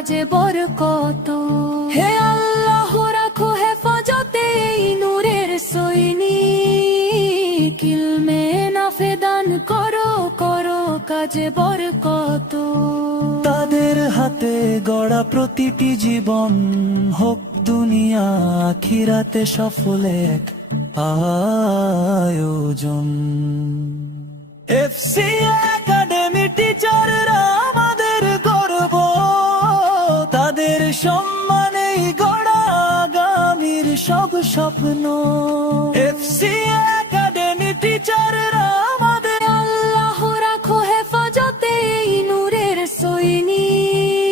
কাজে বরকত। হে আল্লাহ রাখো হেফাজতে এই নূরের সৈনিক, ইলমে নাফে দান করো করো কাজে বরকত। তাদের হাতে গড়া প্রতিটি জীবন হোক দুনিয়া আখিরাতে সফল এক আয়োজন। এফসি একাডেমি টিচাররা আমাদের গর্ব, তাদের সম্মানেই গড়া আগামীর সব স্বপ্ন। এফসি একাডেমি টিচাররা আমাদের। আল্লাহ রাখো হেফাজতে এই নূরের সৈনিক,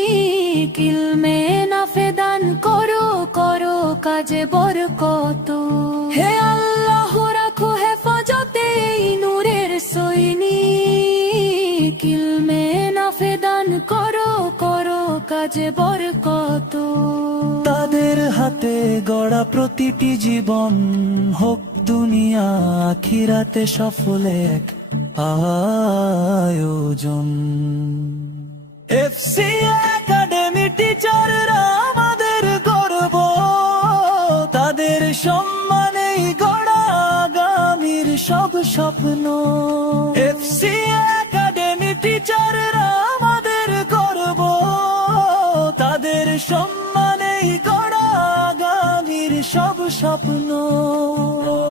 ইলমে নাফে দান করো করো কাজে বরকত। হে আল্লাহ রাখো হেফাজতে এই নূরের সৈনিক, ইলমে নাফে দান করো করো কাজে বরকত। তাদের হাতে গড়া প্রতিটি জীবন হোক দুনিয়া আখিরাতে সফল এক আয়োজন। এফসি একাডেমি টিচাররা আমাদের গর্ব, তাদের সম্মানেই গড়া আগামীর সব স্বপ্ন। এফসি